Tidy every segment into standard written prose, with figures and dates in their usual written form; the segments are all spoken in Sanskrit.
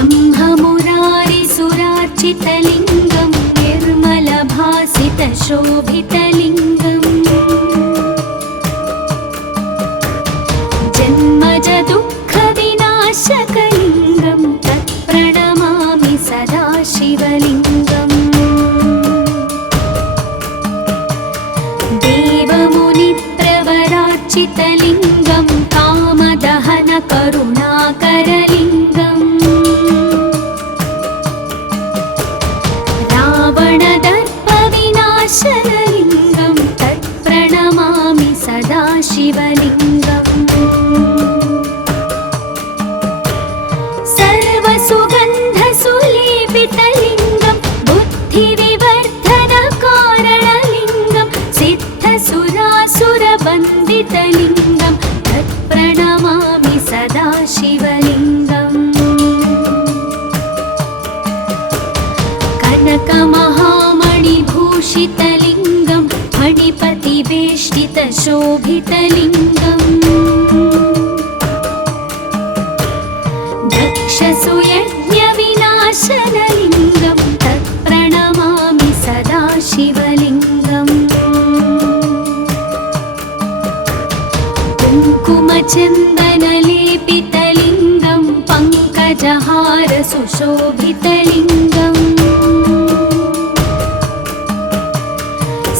ब्रह्ममुरारिसुरार्चितलिङ्गं निर्मलभासितशोभितलिङ्गम् जन्मजदुःखविनाशकलिङ्गं तत्प्रणमामि सदा शिवलिङ्गम् देवमुनिप्रवरार्चितलिङ्गं कामदहनकरुणाकरलिङ्गम् रावणदर्पविनाशनलिङ्गं तत्प्रणमामि सदा शिवलिङ्गम् सर्वसुगन्धसुलेपितलिङ्गं बुद्धिविवर्धनकारणलिङ्गं सिद्धसुरासुरवन्दितलिङ्गं तत्प्रणमामि सदा शिवलिङ्गम् कनकमहामणिभूषितलिङ्गं फणिपतिवेष्टितशोभितलिङ्गम् दक्षसुयज्ञविनाशनलिङ्गं तत्प्रणमामि सदा शिवलिङ्गम् कुङ्कुमचन्दनलेपितलिङ्गं पङ्कजहारसुशोभितलिङ्गम्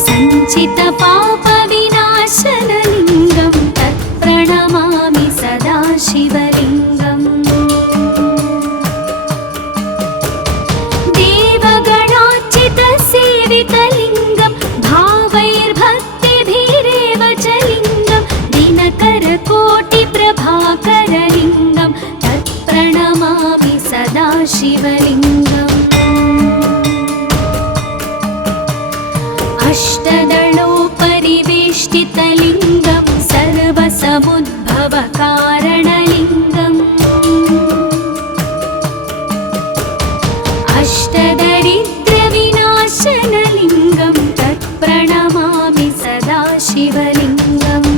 सञ्चितपापविनाशनलिङ्गं तत्प्रणमामि सदा शिवलिङ्गम् देवगणार्चितसेवितलिङ्गं भावैर्भक्तिभिरेव च लिङ्गं दिनकरकोटिप्रभाकरलिङ्गं तत्प्रणमामि सदा शिवलिङ्गम् अष्टदलोपरिवेष्टितलिङ्गं सर्वसमुद्भवकारणलिङ्गम् अष्टदरिद्रविनाशनलिङ्गं तत्प्रणमामि सदा शिवलिङ्गम्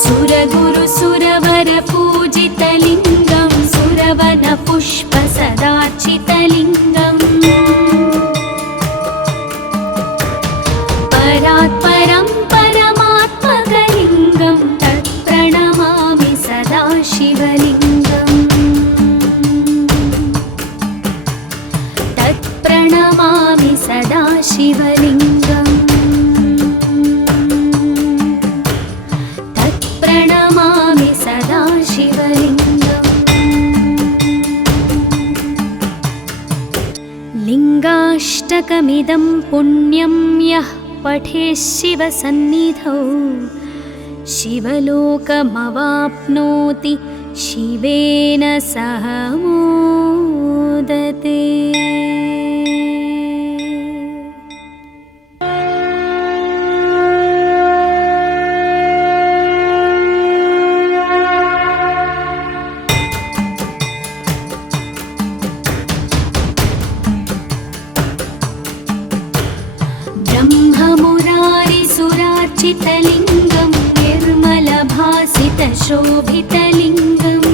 सुरगुरुसुरवरपूजितलिङ्गं सुरवनपुष्पसदार्चितलिङ्गम् परात्परं परमात्मकलिङ्गं तत्प्रणमामि सदा शिवलिङ्गम् तत्प्रणमामि सदा शिवलिङ्गम् तत्प्रणमामि सदा शिवलिङ्गम् लिङ्गाष्टकमिदं पुण्यं यः पठेत् शिवसन्निधौ शिवलोकमवाप्नोति शिवेन सह मोदते। ब्रह्ममुरारिसुरार्चितलिङ्गं निर्मलभासितशोभितलिङ्गम्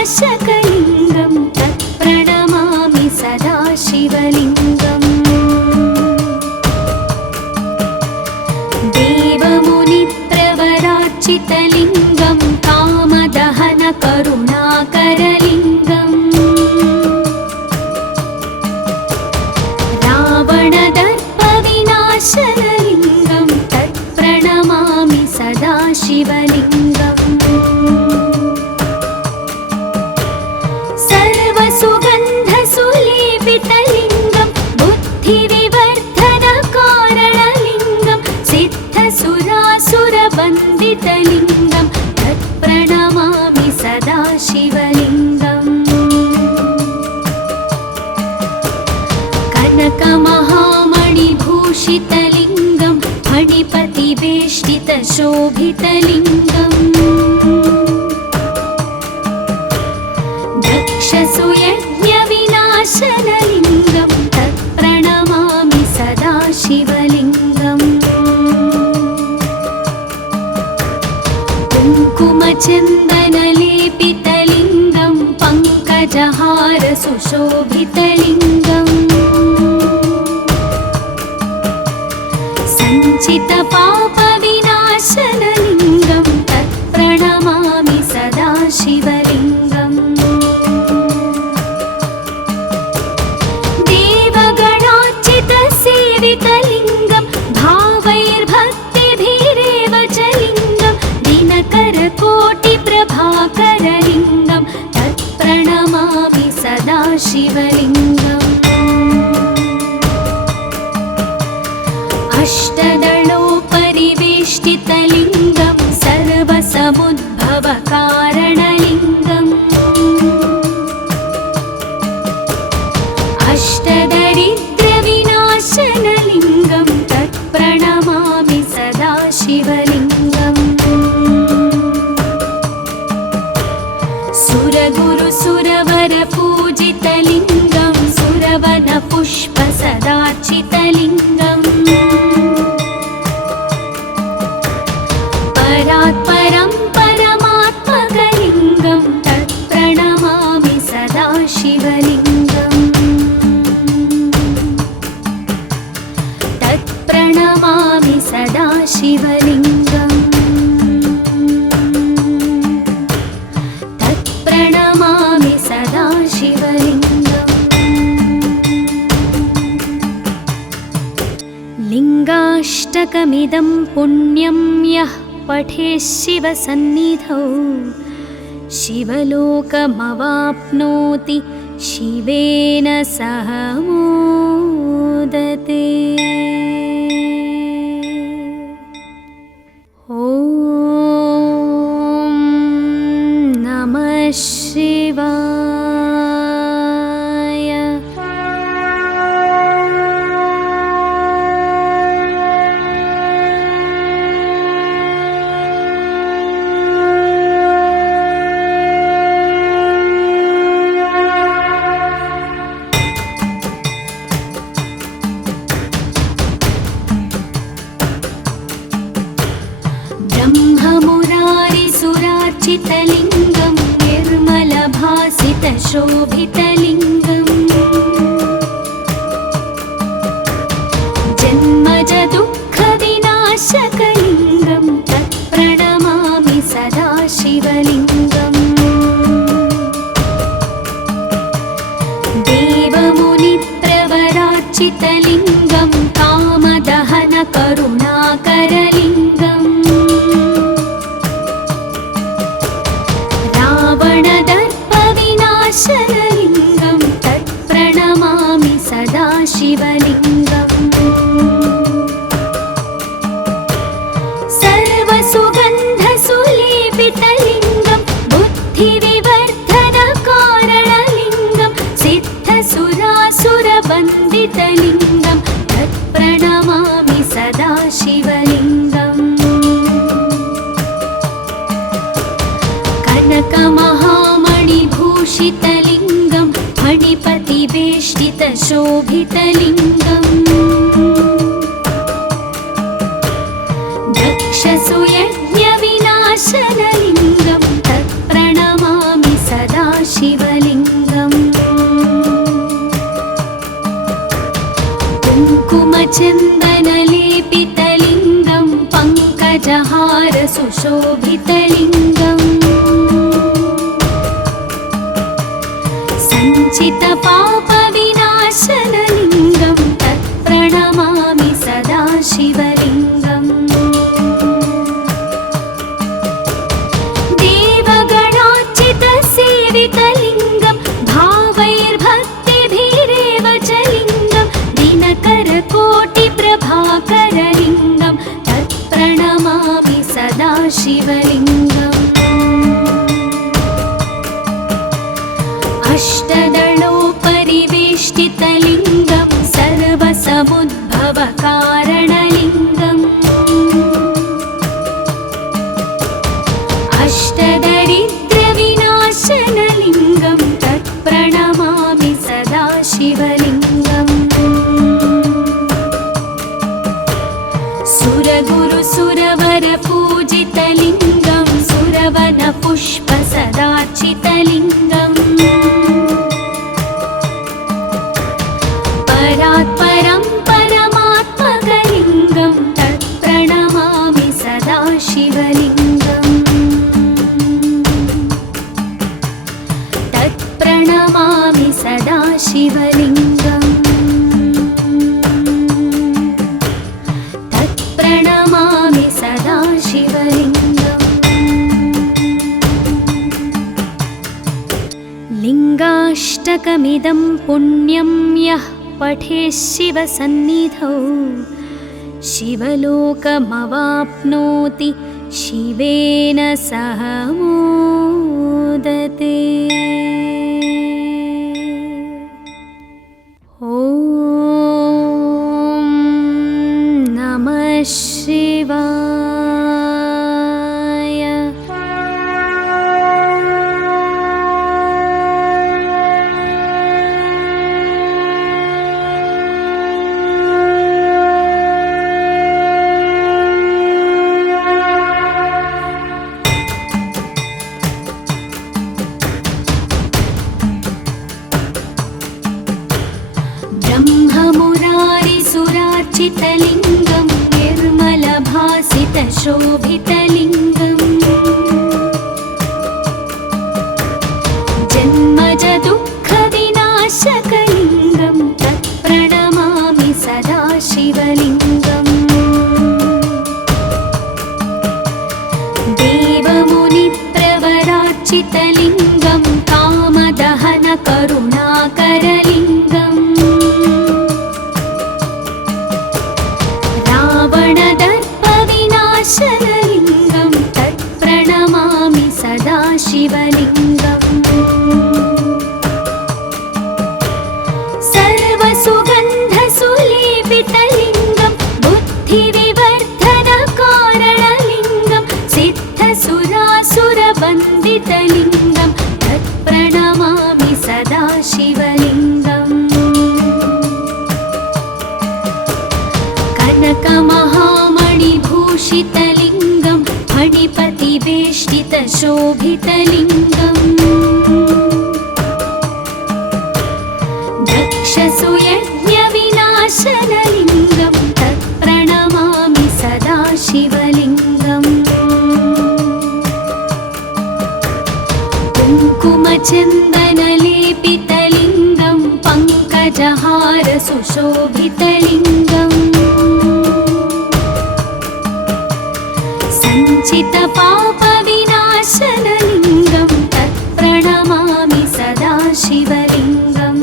जन्मजदुःखविनाशकलिङ्गं तत्प्रणमामि सदा शिवलिङ्गम् देवमुनिप्रवरार्चितलिङ्गं कामदहनकरुणाकरलिङ्गम् रावणदर्पविनाशनलिङ्गं तत्प्रणमामि सदा शिवलिङ्गम् सर्वसुगन्धसुलेपितलिङ्गं बुद्धिविवर्धनकारणलिङ्गं सिद्धसुरासुरवन्दितलिङ्गं तत्प्रणमामि सदा शिवलिङ्गम् कनकमहामणिभूषितलिङ्गं फणिपतिवेष्टितशोभितलिङ्गम् दक्षसुयज्ञविनाशनलिङ्गं तत्प्रणमामि सदा शिवलिङ्गम् शोभितलिङ्गम् सञ्चितपापविनाशनलिङ्गं तत्प्रणमामि सदा शिवलिङ्गम् देवगणार्चितसेवितलिङ्गं भावैर्भक्तिभिरेव च लिङ्गं दिनकरकोटिप्रभाकरलिङ्गं तत्प्रणमामि सदा शिवलिङ्गम् अष्टदलोपरिवेष्टितलिङ्गं सर्वसमुद्भवकारणलिङ्गम् अष्टदरिद्रविनाशनलिङ्गं तत्प्रणमामि सदा शिवलिङ्गम् सुरगुरुसुरवरपूजितलिङ्गं सुरवनपुष्पसदार्चितलिङ्गम् परात्परं परमात्मकलिङ्गं तत्प्रणमामि सदा शिवलिङ्गम् तत्प्रणमामि सदा शिवलिङ्गम् तत्प्रणमामि सदा शिवलिङ्गम् लिङ्गाष्टकमिदं पुण्यं यः पठेत् शिवसन्निधौ शिवलोकमवाप्नोति शिवेन सह मोदते। ॐ नमः शिवाय। ब्रह्ममुरारिसुरार्चितलिङ्गं निर्मलभासितशोभितलिङ्गम् जन्मजदुःखविनाशकलिङ्गं तत्प्रणमामि सदा शिवलिङ्गम् देवमुनिप्रवरार्चितलिङ्गं कामदहनकरुणाकरलिङ्गम् रावणदर्पविनाशनलिङ्गं तत्प्रणमामि सदा शिवलिङ्गम् सर्वसुगन्धसुलेपितलिङ्गं बुद्धिविवर्धनकारणलिङ्गं सिद्धसुरासुरवन्दितलिङ्गं तत्प्रणमामि सदा शिवलिङ्गम् कनकमहामणिभूषितलिङ्गं मणिपतिवेष्टितशोभितलिङ्गम् दक्षसुयज्ञविनाशनलिङ्गं तत्प्रणमामि सदा शिवलिङ्गम् कुङ्कुमचन्दनलेपितलिङ्गं पङ्कजहारसुशोभितलिङ्गम् सञ्चितपापविनाशनलिङ्गं तत्प्रणमामि सदा शिवलिङ्गम् देवगणार्चितसेवितलिङ्गं भावैर्भक्तिभिरेव च लिङ्गं दिनकरकोटिप्रभाकरलिङ्गं तत्प्रणमामि सदा शिवलिङ्गम् अष्टदलोपरिवेष्टितलिङ्गं सर्वसमुद्भवकारणलिङ्गम् अष्टदरिद्रविनाशनलिङ्गं तत्प्रणमामि सदा शिवलिङ्गम् सुरगुरुसुरवरपूजितलिङ्गं सुरवनपुष्पसदार्चितलिङ्गम् परात् परं परमात्मकलिङ्गं तत्प्रणमामि सदा शिवलिङ्गम् तत्प्रणमामि सदा शिवलिङ्गम् तत्प्रणमामि सदा शिवलिङ्गम् लिङ्गाष्टकमिदं पुण्यं यः पठेत् शिवसन्निधौ शिवलोकमवाप्नोति शिवेन सह मोदते। ॐ नमः शिवाय। ब्रह्ममुरारिसुरार्चितलिङ्गं निर्मलभासितशोभितलिङ्गम् जन्मजदुःखविनाशकलिङ्गं तत्प्रणमामि सदा शिवलिङ्गम् देवमुनिप्रवरार्चितलिङ्गं कामदहनकरुणाकरलिङ्गम् रावणदर्पविनाशनलिङ्गं तत्प्रणमामि सदा शिवलिङ्गम् सर्वसुगन्धसुलेपितलिङ्गं बुद्धिविवर्धनकारणलिङ्गं सिद्धसुरासुरवन्दितलिङ्गं तत्प्रणमामि सदा शिवलिङ्गम् कनकमहामणिभूषितलिङ्गं फणिपतिवेष्टितशोभितलिङ्गम् दक्षसुयज्ञविनाशनलिङ्गं तत्प्रणमामि सदा शिवलिङ्गम् कुङ्कुमचन्दनलेपितलिङ्गं पङ्कजहारसुशोभितलिङ्गम् सञ्चितपापविनाशनलिङ्गं तत्प्रणमामि सदा शिवलिङ्गम्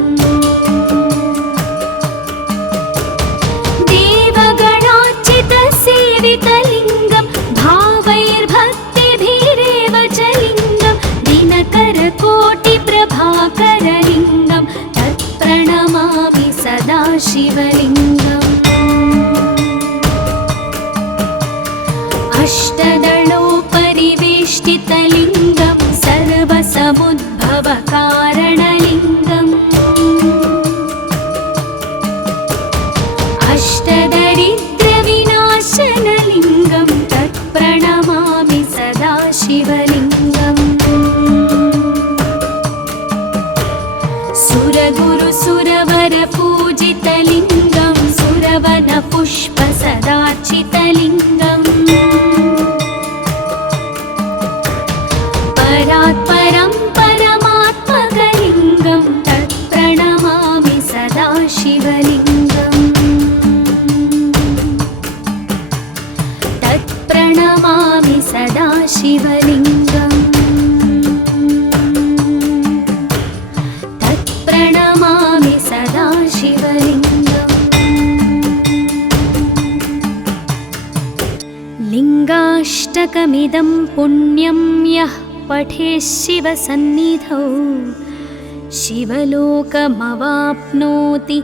देवगणार्चितसेवितलिङ्गं भावैर्भक्तिभिरेव च लिङ्गं दिनकरकोटिप्रभाकरलिङ्गं तत्प्रणमामि सदा शिवलिङ्गम् अष्टदलोपरिवेष्टितलिङ्गं सर्वसमुद्भवकारणलिङ्गम् अष्टदरिद्रविनाशनलिङ्गं तत्प्रणमामि सदा शिवलिङ्गम् सुरगुरुसुरवरपूजितलिङ्गं सुरवनपुष्पसदार्चितलिङ्गम् परात् परं परमात्मकलिङ्गं तत्प्रणमामि सदा शिवलिङ्गम् तत्प्रणमामि सदा शिवलिङ्गम् तत्प्रणमामि सदा शिवलिङ्गम् लिङ्गाष्टकमिदं पुण्यं यः पठेत् शिवसन्निधौ शिवलोकमवाप्नोति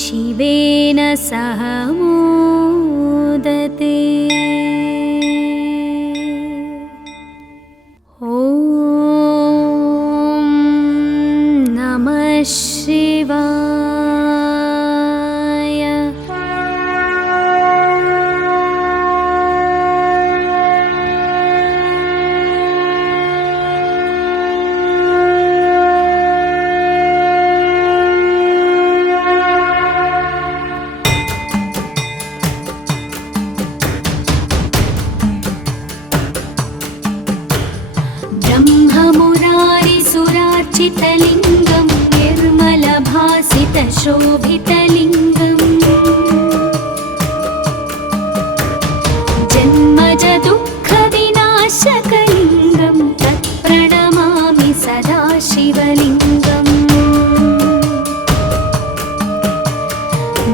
शिवेन सह मोदते। ॐ नमः शिवाय। निर्मलभासितलिङ्गं निर्मलभासितशोभितलिङ्गम् जन्मजदुःखविनाशकलिङ्गं तत्प्रणमामि सदा शिवलिङ्गम्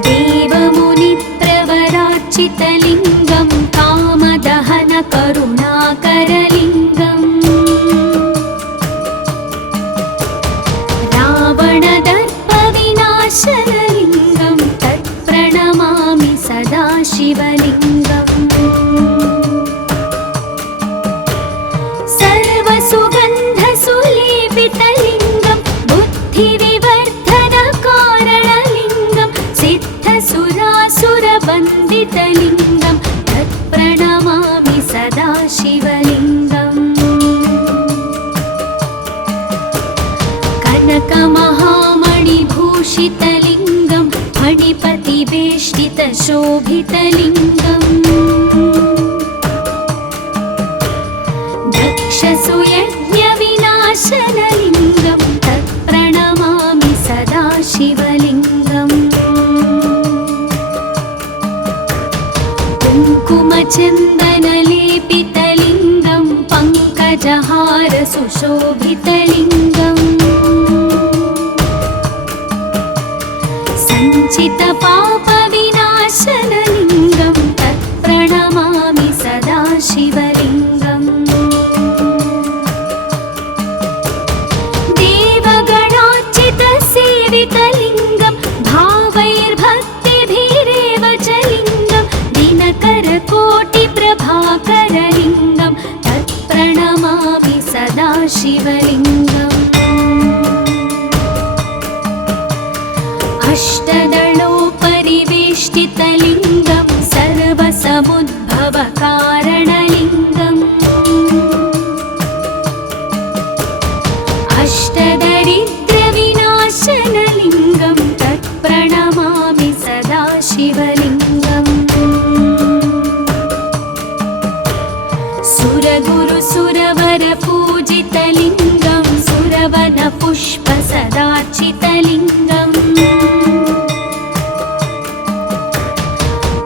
देवमुनिप्रवरार्चितलिङ्गं कामदहनकरुणाकरलिङ्गम् रावणदर्पविनाशनलिङ्गं तत्प्रणमामि सदा शिवलिङ्गम् सर्वसुगन्धसुलेपितलिङ्गं बुद्धिविवर्धनकारणलिङ्गं सिद्धसुरासुरवन्दितलिङ्गं तत्प्रणमामि सदा शिवलिङ्गम् कनकमहामणिभूषितलिङ्गं फणिपतिवेष्टितशोभितलिङ्गम् दक्षसुयज्ञविनाशनलिङ्गं तत्प्रणमामि सदा शिवलिङ्गम् कुङ्कुमचन्दनलेपितलिङ्गं पङ्कजहारसुशोभितलिङ्गम् सञ्चितपापविनाशनलिङ्गं तत्प्रणमामि सदा शिवलिङ्गम् देवगणार्चितसेवितलिङ्गं भावैर्भक्तिभिरेव च लिङ्गं दिनकरकोटिप्रभाकरलिङ्गं तत्प्रणमामि सदा शिवलिङ्गम् अष्टदलोपरिवेष्टितलिङ्गं सर्वसमुद्भवकारणलिङ्गम् अष्टदरिद्रविनाशनलिङ्गं तत्प्रणमामि सदा शिवलिङ्गम् सुरगुरुसुरवरपूजितलिङ्गं सुरवनपुष्पसदार्चितलिङ्गम्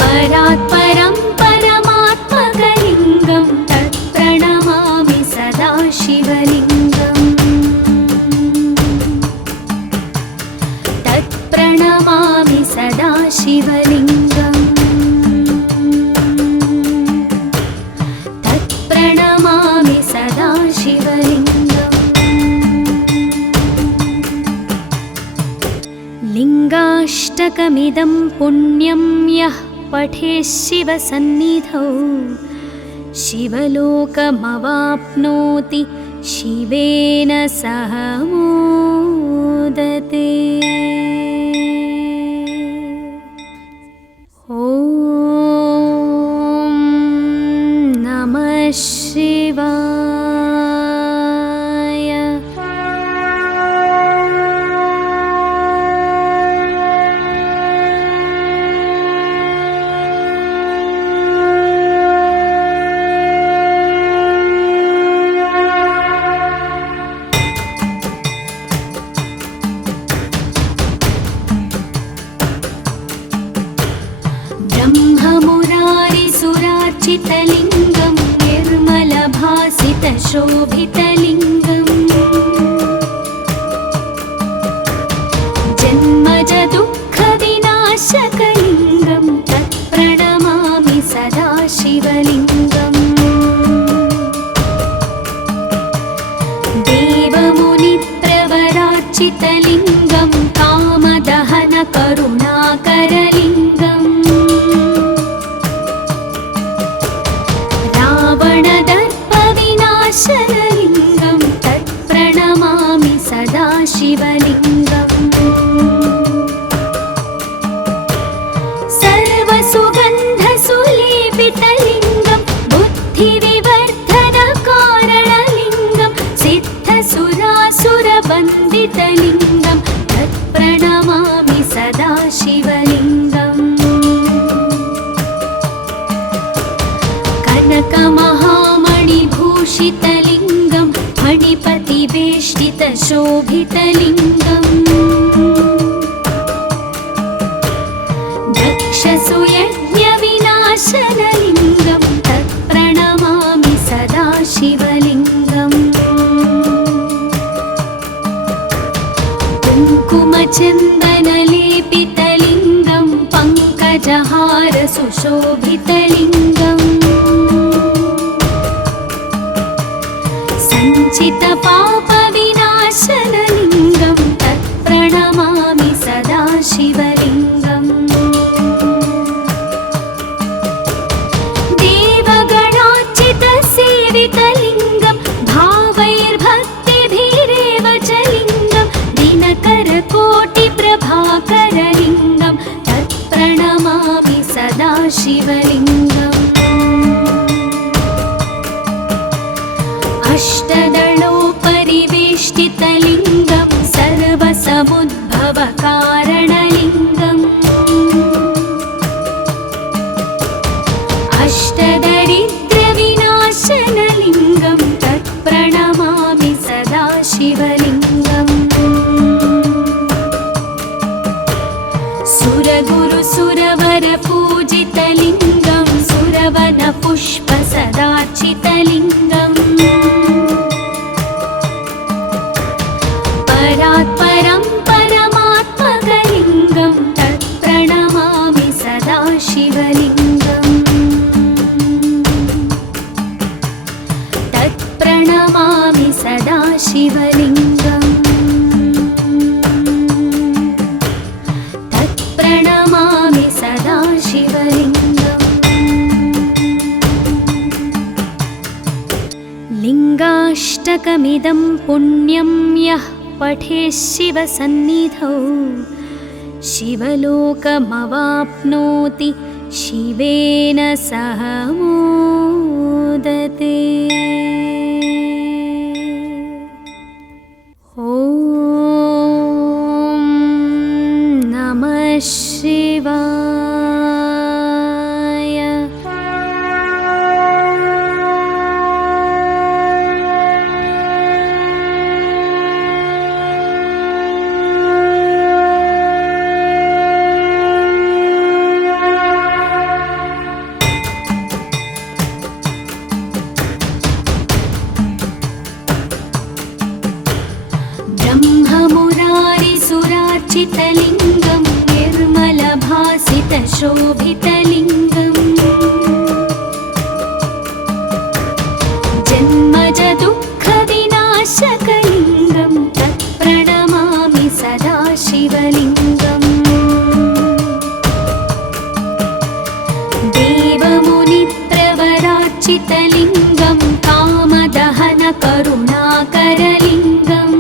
परात्परं परमात्मकलिङ्गं तत्प्रणमामि सदा शिवलिङ्गम् तत्प्रणमामि सदा शिवलिङ्गम् तत्प्रणमामि सदा शिवलिङ्गम् लिङ्गाष्टकमिदं पुण्यं यः पठेत् शिवसन्निधौ शिवलोकमवाप्नोति शिवेन सह मोदते। ॐ नमः शिवाय। ब्रह्ममुरारिसुरार्चितलिङ्गं निर्मलभासितशोभितलिङ्गम् जन्मजदुःखविनाशकलिङ्गं तत्प्रणमामि सदा शिवलिङ्गम् देवमुनिप्रवरार्चितलिङ्गं कामदहनकरुणाकरलिङ्गम् रावणदर्पविनाशनलिङ्गं तत्प्रणमामि सदा शिवलिङ्गम् सर्वसुगन्धसुलेपितलिङ्गं बुद्धिविवर्धनकारणलिङ्गं सिद्धसुरासुरवन्दितलिङ्गं तत्प्रणमामि सदा शिवलिङ्गम् कनकमहामणिभूषितलिङ्गं फणिपतिवेष्टितशोभितलिङ्गम् दक्षसुयज्ञविनाशनलिङ्गं तत्प्रणमामि सदा शिवलिङ्गम् कुङ्कुमचन्दनलेपितलिङ्गं पङ्कजहारसुशोभितलिङ्गम् सञ्चितपापविनाशनलिङ्गं तत्प्रणमामि सदा शिवलिङ्गम् देवगणार्चितसेवितलिङ्गं भावैर्भक्तिभिरेव च लिङ्गं दिनकरकोटिप्रभाकरलिङ्गं तत्प्रणमामि सदा शिवलिङ्गम् अष्टदलोपरिवेष्टितलिङ्गं सर्वसमुद्भवकारणलिङ्गम् अष्टदरिद्रविनाशनलिङ्गं तत्प्रणमामि सदा शिवलिङ्गम् सुरगुरुसुरवरपूजितलिङ्गं सुरवनपुष्पसदार्चितलिङ्गम् परात्परं परमात्मकलिङ्गं तत्प्रणमामि सदा शिवलिङ्गम् तत्प्रणमामि सदा शिवलिङ्गम् तत्प्रणमामि सदा शिवलिङ्गम् लिङ्गाष्टकमिदं पुण्यं यः पठेत् शिवसन्निधौ शिवलोकमवाप्नोति शिवेन सह मोदते। ॐ नमः शिवाय। ब्रह्ममुरारिसुरार्चितलिङ्गं निर्मलभासितशोभितलिङ्गम् जन्मजदुःखविनाशकलिङ्गं तत्प्रणमामि सदा शिवलिङ्गम् देवमुनिप्रवरार्चितलिङ्गं कामदहनकरुणाकरलिङ्गम्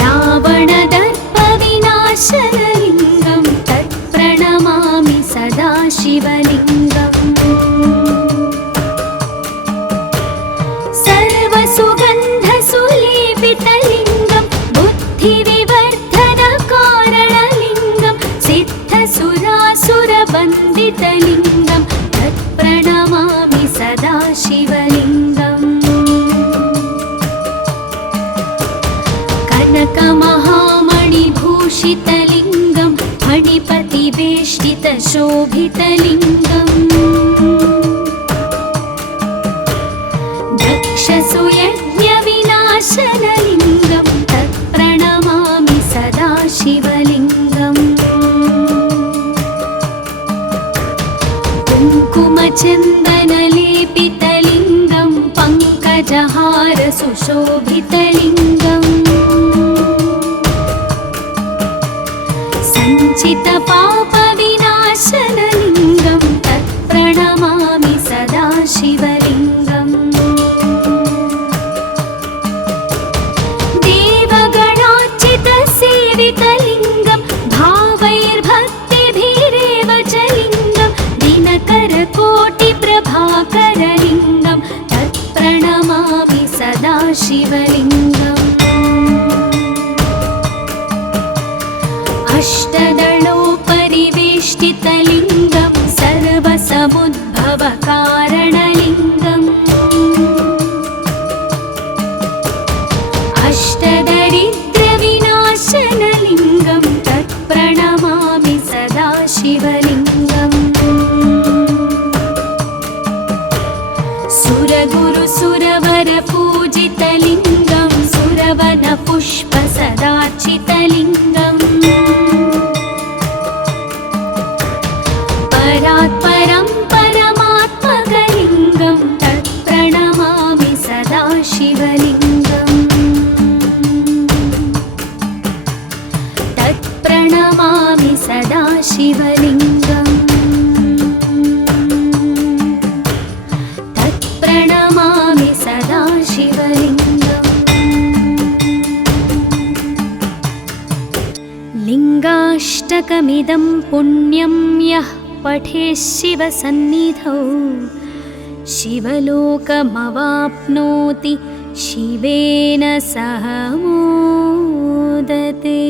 रावणदर्पविनाशनलिङ्गं तत्प्रणमामि सदा शिवलिङ्गम् सर्वसुगन्धसुलेपितलिङ्गं बुद्धिविवर्धनकारणलिङ्गं सिद्धसुरासुरवन्दितलिङ्गं तत्प्रणमामि सदा शिवलिङ्गम् कनकमहामणिभूषितलिङ्गं फणिपतिवेष्टितशोभितलिङ्गम् दक्षसुयज्ञविनाशनलिङ्गं तत्प्रणमामि सदा शिवलिङ्गम् कुङ्कुमचन्दनलेपितलिङ्गं पङ्कजहारसुशोभितलिङ्गम् सञ्चितपापविनाशनलिङ्गं तत्प्रणमामि सदा शिवलिङ्गम् देवगणार्चितसेवितलिङ्गं भावैर्भक्तिभिरेव च लिङ्गं दिनकरकोटिप्रभाकरलिङ्गं तत्प्रणमामि सदा शिवलिङ्गम् अष्टदलोपरिवेष्टितलिङ्गं सर्वसमुद्भवकारणलिङ्गम् परात् परं परमात्मकलिङ्गं तत्प्रणमामि सदा शिवलिङ्गम् तत्प्रणमामि सदा शिवलिङ्गम् तत्प्रणमामि सदा शिवलिङ्गम् लिङ्गाष्टकमिदं पुण्यं यः पठेत् शिवसन्निधौ शिवलोकमवाप्नोति शिवेन सह मोदते।